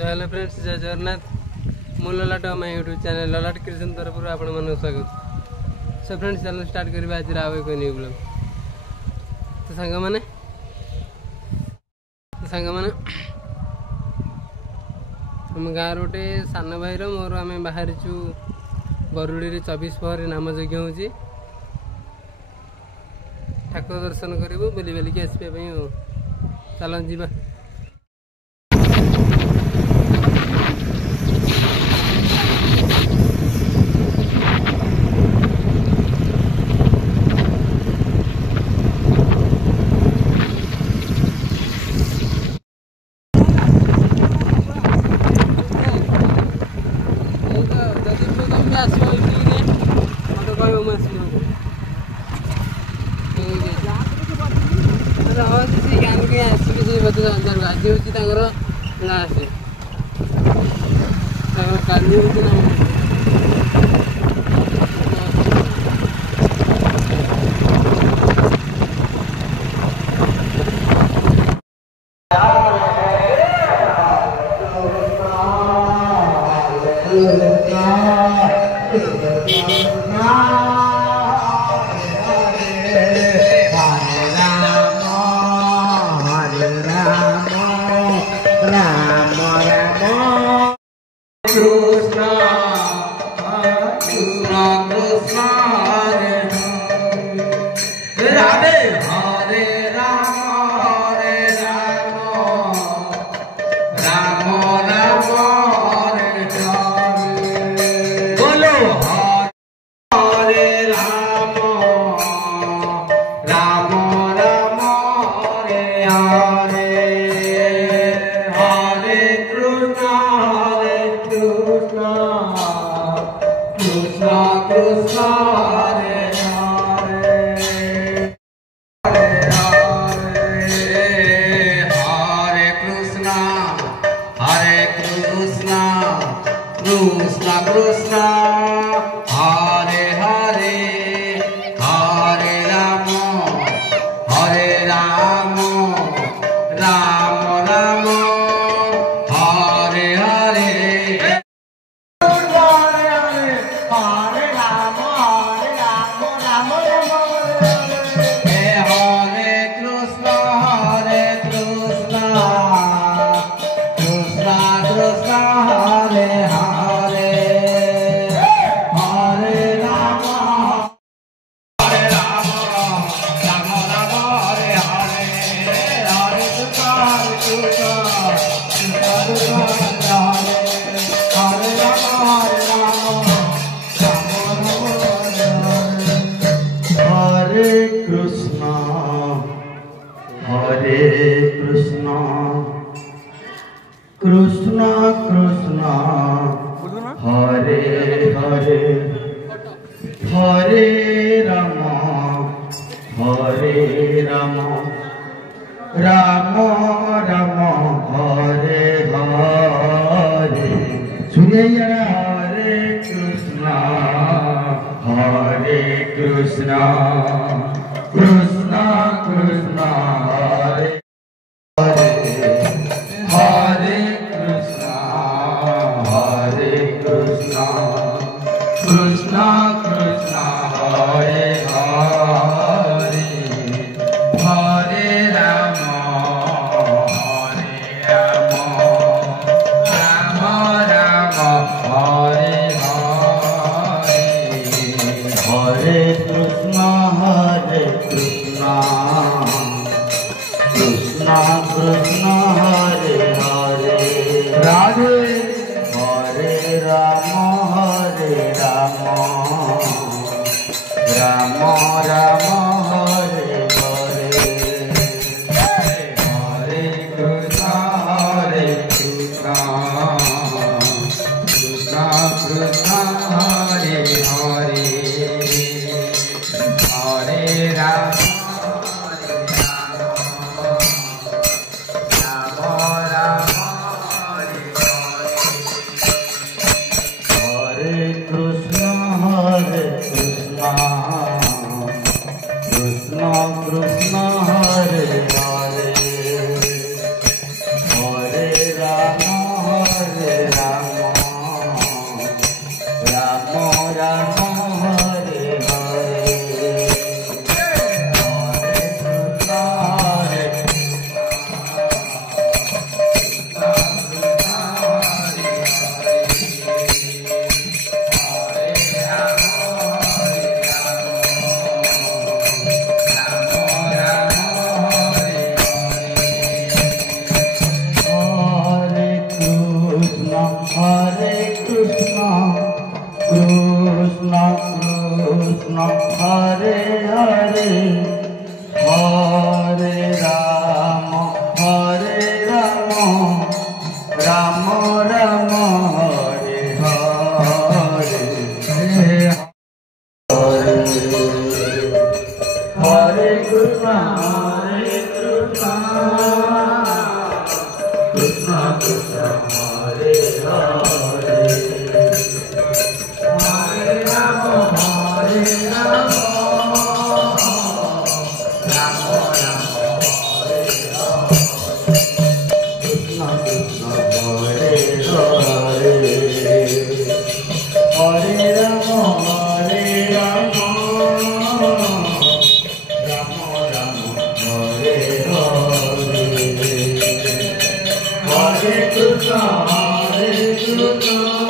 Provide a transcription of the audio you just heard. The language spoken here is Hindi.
हेलो फ्रेंड्स, जय जगन्नाथ। मु ललाट आम यूट्यूब चैनल ललाट क्रिएशन तरफ आपण मन स्वागत। सो फ्रेंड्स, चैनल स्टार्ट करबा आज आउ एक न्यू ब्लॉग। तो सांग माने हम गाँव रोटे सान भाई मोर आम बाहर बरुड़ी 24 पहर नाम यज्ञ हो ठाकुर दर्शन करूँ बुली बुलिकी आसपा चल जीवा। आज हूँ लास्ट काली हूँ कृष्ण कृष्ण हरे हरे हरे राम राम राम हरे हरे सूर्य हरे कृष्ण कृष्ण कृष्ण हरे Hare Krishna,